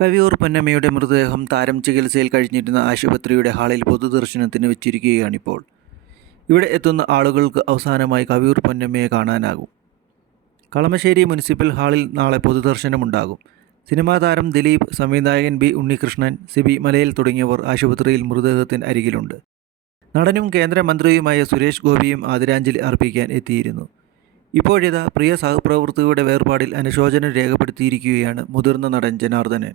കവിയൂർ പൊന്നമ്മയുടെ മൃതദേഹം താരം ചികിത്സയിൽ കഴിഞ്ഞിരുന്ന ആശുപത്രിയുടെ ഹാളിൽ പൊതുദർശനത്തിന് വെച്ചിരിക്കുകയാണിപ്പോൾ. ഇവിടെ എത്തുന്ന ആളുകൾക്ക് അവസാനമായി കവിയൂർ പൊന്നമ്മയെ കാണാനാകും. കളമശ്ശേരി മുനിസിപ്പൽ ഹാളിൽ നാളെ പൊതുദർശനമുണ്ടാകും. സിനിമാ താരം ദിലീപ് സംവിധായകൻ ബി ഉണ്ണികൃഷ്ണൻ സിബി മലയിൽ തുടങ്ങിയവർ ആശുപത്രിയിൽ മൃതദേഹത്തിന് അരികിലുണ്ട്. നടനും കേന്ദ്രമന്ത്രിയുമായ സുരേഷ് ഗോപിയും ആദരാഞ്ജലി അർപ്പിക്കാൻ എത്തിയിരുന്നു. ഇപ്പോഴിതാ പ്രിയ സഹപ്രവർത്തകരുടെ വേർപാടിൽ അനുശോചനം രേഖപ്പെടുത്തിയിരിക്കുകയാണ് മുതിർന്ന നടൻ ജനാർദ്ദനൻ.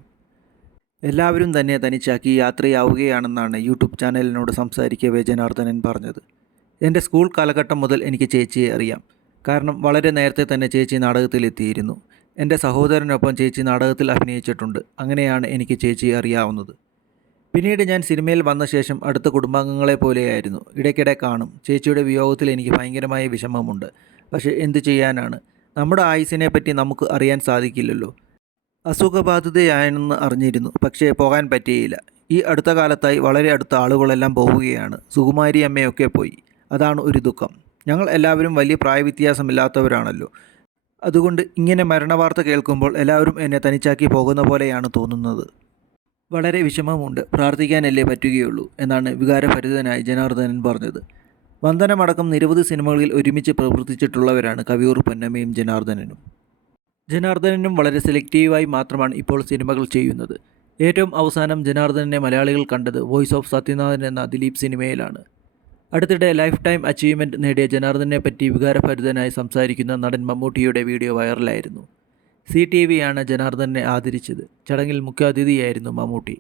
എല്ലാവരും തന്നെ തനിച്ചാക്കി യാത്രയാവുകയാണെന്നാണ് യൂട്യൂബ് ചാനലിനോട് സംസാരിക്കവേ ജനാർദ്ദനൻ പറഞ്ഞത്. എന്റെ സ്കൂൾ കാലഘട്ടം മുതൽ എനിക്ക് ചേച്ചിയെ അറിയാം. കാരണം വളരെ നേരത്തെ തന്നെ ചേച്ചി നാടകത്തിലെത്തിയിരുന്നു. എന്റെ സഹോദരനൊപ്പം ചേച്ചി നാടകത്തിൽ അഭിനയിച്ചിട്ടുണ്ട്. അങ്ങനെയാണ് എനിക്ക് ചേച്ചിയെ അറിയാവുന്നത്. പിന്നീട് ഞാൻ സിനിമയിൽ വന്ന ശേഷം അടുത്ത കുടുംബാംഗങ്ങളെ പോലെയായിരുന്നു. ഇടയ്ക്കിടെ കാണും. ചേച്ചിയുടെ വിയോഗത്തിൽ എനിക്ക് ഭയങ്കരമായ വിഷമമുണ്ട്. പക്ഷേ എന്തു ചെയ്യാനാണ്? നമ്മുടെ ആയുസിനെ പറ്റി നമുക്ക് അറിയാൻ സാധിക്കില്ലല്ലോ. അസുഖബാധിതയാണെന്ന് അറിഞ്ഞിരുന്നു. പക്ഷേ പോകാൻ പറ്റിയില്ല. ഈ അടുത്ത കാലത്തായി വളരെ അടുത്ത ആളുകളെല്ലാം പോവുകയാണ്. സുകുമാരി അമ്മയൊക്കെ പോയി. അതാണ് ഒരു ദുഃഖം. ഞങ്ങൾ എല്ലാവരും വലിയ പ്രായവ്യത്യാസമില്ലാത്തവരാണല്ലോ. അതുകൊണ്ട് ഇങ്ങനെ മരണവാർത്ത കേൾക്കുമ്പോൾ എല്ലാവരും എന്നെ തനിച്ചാക്കി പോകുന്ന പോലെയാണ് തോന്നുന്നത്. വളരെ വിഷമമുണ്ട്. പ്രാർത്ഥിക്കാനല്ലേ പറ്റുകയുള്ളൂ എന്നാണ് വികാരഭരിതനായി ജനാർദ്ദനൻ പറഞ്ഞത്. വന്ദനമടക്കം നിരവധി സിനിമകളിൽ ഒരുമിച്ച് പ്രവർത്തിച്ചിട്ടുള്ളവരാണ് കവിയൂർ പൊന്നമ്മയും ജനാർദ്ദനനും. ജനാർദ്ദനനും വളരെ സെലക്റ്റീവായി മാത്രമാണ് ഇപ്പോൾ സിനിമകൾ ചെയ്യുന്നത്. ഏറ്റവും അവസാനം ജനാർദ്ദനെ മലയാളികൾ കണ്ടത് വോയിസ് ഓഫ് സത്യനാഥൻ എന്ന ദിലീപ് സിനിമയിലാണ്. അടുത്തിടെ ലൈഫ് ടൈം അച്ചീവ്മെന്റ് നേടിയ ജനാർദ്ദനെ പറ്റി വികാരഭരിതനായി സംസാരിക്കുന്ന നടൻ മമ്മൂട്ടിയുടെ വീഡിയോ വൈറലായിരുന്നു. സി ടി വിയാണ് ജനാർദ്ദനെ ആദരിച്ചത്. ചടങ്ങിൽ മുഖ്യാതിഥിയായിരുന്നു മമ്മൂട്ടി.